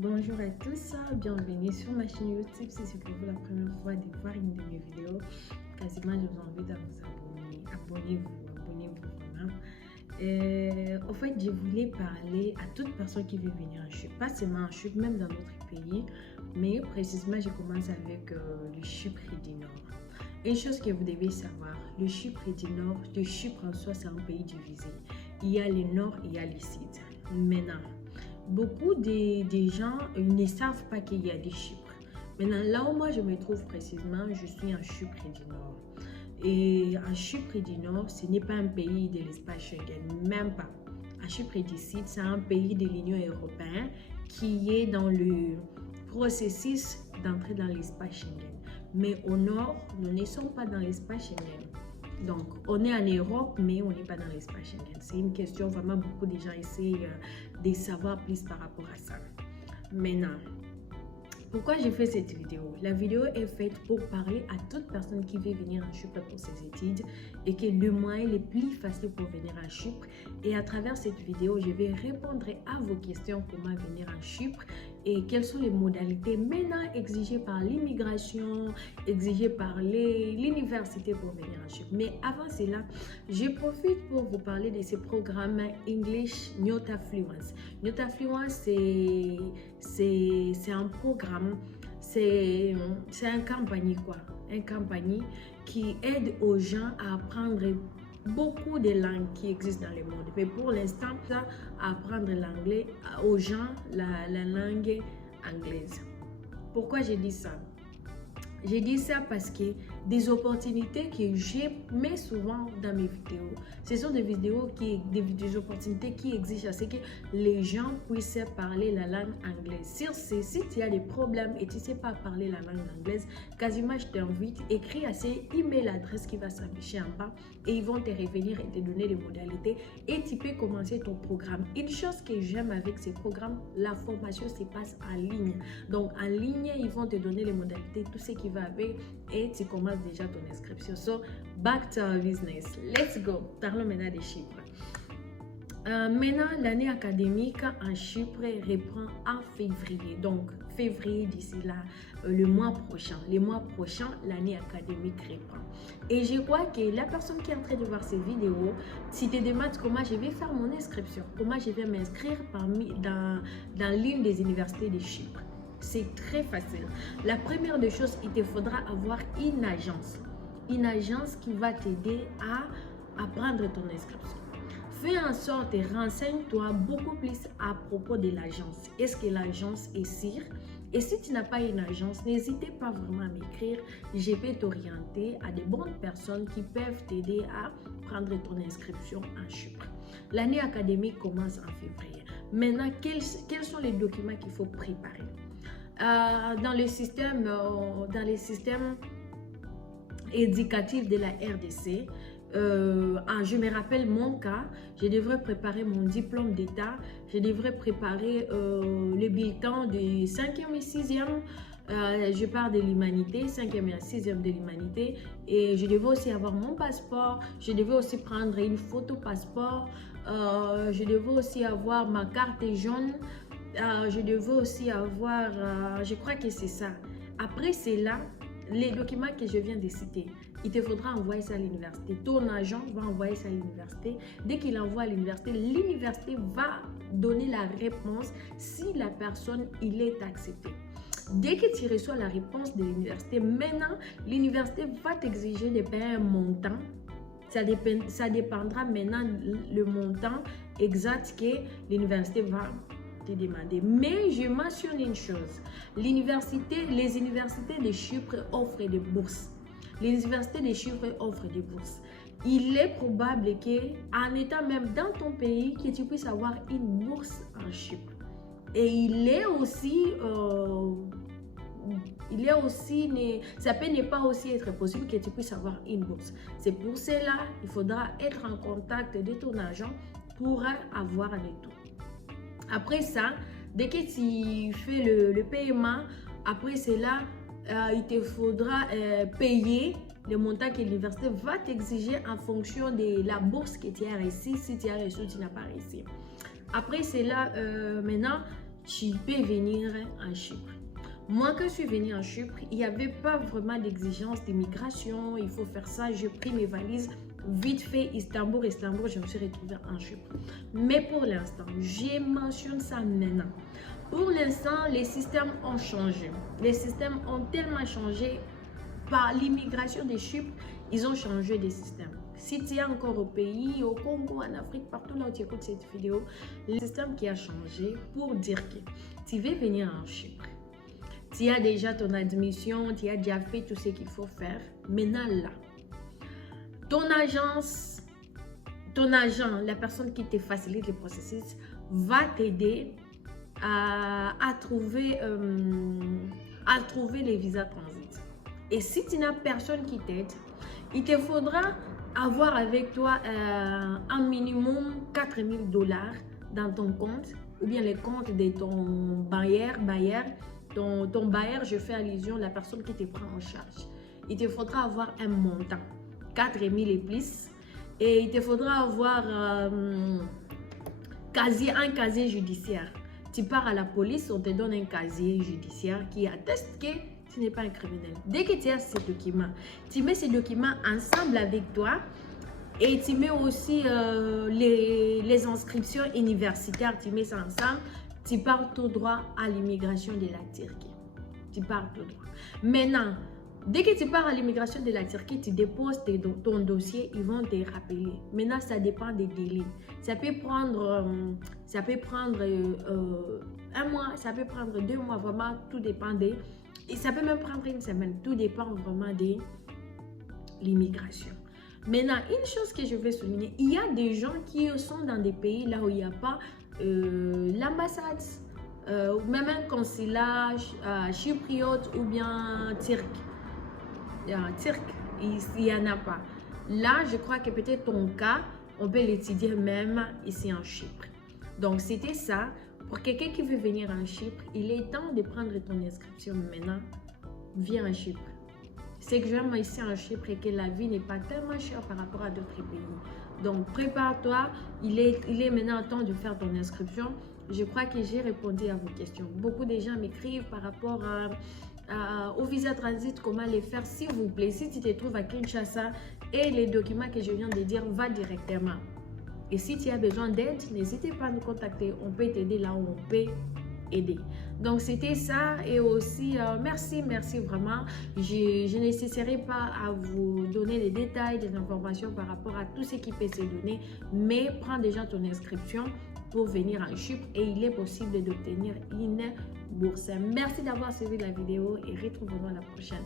Bonjour à tous, bienvenue sur ma chaîne YouTube. Si c'est pour vous la première fois de voir une de mes vidéos, quasiment je vous invite à vous abonner. Abonnez-vous vraiment. En fait, je voulais parler à toute personne qui veut venir en Chypre, pas seulement en Chypre, même dans d'autres pays, mais précisément je commence avec le Chypre du Nord. Une chose que vous devez savoir, le Chypre du Nord, le Chypre en soi, c'est un pays divisé. Il y a le Nord et il y a le Sud. Maintenant, beaucoup de gens ne savent pas qu'il y a des Chypres. Maintenant, là où moi je me trouve précisément, je suis en Chypre du Nord. Et en Chypre du Nord, ce n'est pas un pays de l'espace Schengen, même pas. En Chypre du Sud, c'est un pays de l'Union européenne qui est dans le processus d'entrer dans l'espace Schengen. Mais au Nord, nous ne sommes pas dans l'espace Schengen. Donc, on est en Europe, mais on n'est pas dans l'espace Schengen. C'est une question, vraiment, beaucoup de gens essaient de savoir plus par rapport à ça. Maintenant, pourquoi j'ai fait cette vidéo? La vidéo est faite pour parler à toute personne qui veut venir en Chypre pour ses études et que le moyen le plus facile pour venir en Chypre. Et à travers cette vidéo, je vais répondre à vos questions comment venir en Chypre et quelles sont les modalités maintenant exigées par l'immigration, exigées par l'université pour venir en Chypre. Mais avant cela, je profite pour vous parler de ce programme English Nyota Fluence. Nyota Fluence, c'est un programme, c'est un compagnie quoi, un compagnie qui aide aux gens à apprendre beaucoup de langues qui existent dans le monde. Mais pour l'instant, ça, apprendre l'anglais aux gens, la langue anglaise. Pourquoi j'ai dit ça? J'ai dit ça parce que des opportunités que j'ai mets souvent dans mes vidéos, ce sont des opportunités qui exigent à ce que les gens puissent parler la langue anglaise. Si tu as des problèmes et tu ne sais pas parler la langue anglaise, quasiment je t'invite, écris à ces email adresses qui va s'afficher en bas et ils vont te revenir et te donner les modalités et tu peux commencer ton programme. Une chose que j'aime avec ces programmes, la formation se passe en ligne. Donc en ligne, ils vont te donner les modalités, tout ce qui va avec et tu commences déjà ton inscription. So, back to our business. Let's go. Parlons maintenant des Chypre. Maintenant, l'année académique en Chypre reprend en février. Donc, février d'ici là, le mois prochain. L'année académique reprend. Et je crois que la personne qui est en train de voir ces vidéos, si tu te demandes comment je vais faire mon inscription, comment je vais m'inscrire dans l'une des universités de Chypre, c'est très facile. La première des choses, il te faudra avoir une agence. Une agence qui va t'aider à prendre ton inscription. Fais en sorte et renseigne-toi beaucoup plus à propos de l'agence. Est-ce que l'agence est sûre? Et si tu n'as pas une agence, n'hésitez pas vraiment à m'écrire. Je vais t'orienter à des bonnes personnes qui peuvent t'aider à prendre ton inscription en Chypre. L'année académique commence en février. Maintenant, quels sont les documents qu'il faut préparer? Dans les systèmes éducatifs de la RDC, je me rappelle mon cas, je devrais préparer mon diplôme d'état, je devrais préparer le bulletin de 5e et 6e, je pars de l'humanité, 5e et 6e de l'humanité, et je devais aussi avoir mon passeport, je devais aussi prendre une photo passeport, je devais aussi avoir ma carte jaune, je devais aussi avoir, je crois que c'est ça. Après cela, les documents que je viens de citer, il te faudra envoyer ça à l'université. Ton agent va envoyer ça à l'université. Dès qu'il envoie à l'université va donner la réponse si la personne il est accepté. Dès que tu reçois la réponse de l'université, maintenant, l'université va t'exiger de payer un montant. Ça dépendra maintenant le montant exact que l'université va te demander. Mais je mentionne une chose, les universités de Chypre offrent des bourses. Les universités de Chypre offrent des bourses. Il est probable qu'en étant même dans ton pays, que tu puisses avoir une bourse en Chypre. Et ça peut ne pas aussi être possible que tu puisses avoir une bourse. C'est pour cela il faudra être en contact de ton agent pour avoir le tout. Après ça, dès que tu fais le paiement, après cela, il te faudra payer le montant que l'université va t'exiger en fonction de la bourse que tu as reçue. Si tu as reçu, tu n'as pas reçu. Après cela, maintenant, tu peux venir en Chypre. Moi, quand je suis venue en Chypre, il n'y avait pas vraiment d'exigence d'immigration. Il faut faire ça. J'ai pris mes valises. Vite fait, Istanbul, je me suis retrouvée en Chypre. Mais pour l'instant, je mentionne ça maintenant. Pour l'instant, les systèmes ont changé. Les systèmes ont tellement changé par l'immigration de Chypre. Ils ont changé des systèmes. Si tu es encore au pays, au Congo, en Afrique, partout là où tu écoutes cette vidéo, le système qui a changé pour dire que tu veux venir en Chypre. Tu as déjà ton admission, tu as déjà fait tout ce qu'il faut faire. Maintenant là, ton agent, la personne qui te facilite le processus, va t'aider à trouver les visas transit. Et si tu n'as personne qui t'aide, il te faudra avoir avec toi un minimum 4 000 $ dans ton compte, ou bien les comptes de ton bailleur. Ton bailleur, je fais allusion à la personne qui te prend en charge. Il te faudra avoir un montant, 4 000 et plus, et il te faudra avoir un casier judiciaire. Tu pars à la police, on te donne un casier judiciaire qui atteste que tu n'es pas un criminel. Dès que tu as ces documents, tu mets ces documents ensemble avec toi et tu mets aussi les inscriptions universitaires, tu mets ça ensemble. Tu pars tout droit à l'immigration de la Turquie. Tu pars tout droit. Maintenant, dès que tu pars à l'immigration de la Turquie, tu déposes ton dossier, ils vont te rappeler. Maintenant, ça dépend des délais. Ça peut prendre un mois, ça peut prendre 2 mois, vraiment, tout dépend des... Et ça peut même prendre une semaine, tout dépend vraiment de l'immigration. Maintenant, une chose que je veux souligner, il y a des gens qui sont dans des pays là où il n'y a pas l'ambassade, même un consulat chypriote ou bien turc. Il n'y en a pas. Là, je crois que peut-être ton cas, on peut l'étudier même ici en Chypre. Donc, c'était ça. Pour quelqu'un qui veut venir en Chypre, il est temps de prendre ton inscription maintenant. Viens en Chypre. C'est que j'aime ici en Chypre et que la vie n'est pas tellement chère par rapport à d'autres pays. Donc, prépare-toi. Il est maintenant temps de faire ton inscription. Je crois que j'ai répondu à vos questions. Beaucoup de gens m'écrivent par rapport au visa transit, comment les faire, s'il vous plaît. Si tu te trouves à Kinshasa et les documents que je viens de dire, va directement. Et si tu as besoin d'aide, n'hésitez pas à nous contacter. On peut t'aider là où on peut aider. Donc, c'était ça. Et aussi, merci vraiment. Je ne cesserai pas à vous donner des détails, des informations par rapport à tout ce qui peut se donner. Mais prends déjà ton inscription pour venir en Chypre et il est possible d'obtenir une bourse. Merci d'avoir suivi la vidéo et retrouvons-nous la prochaine.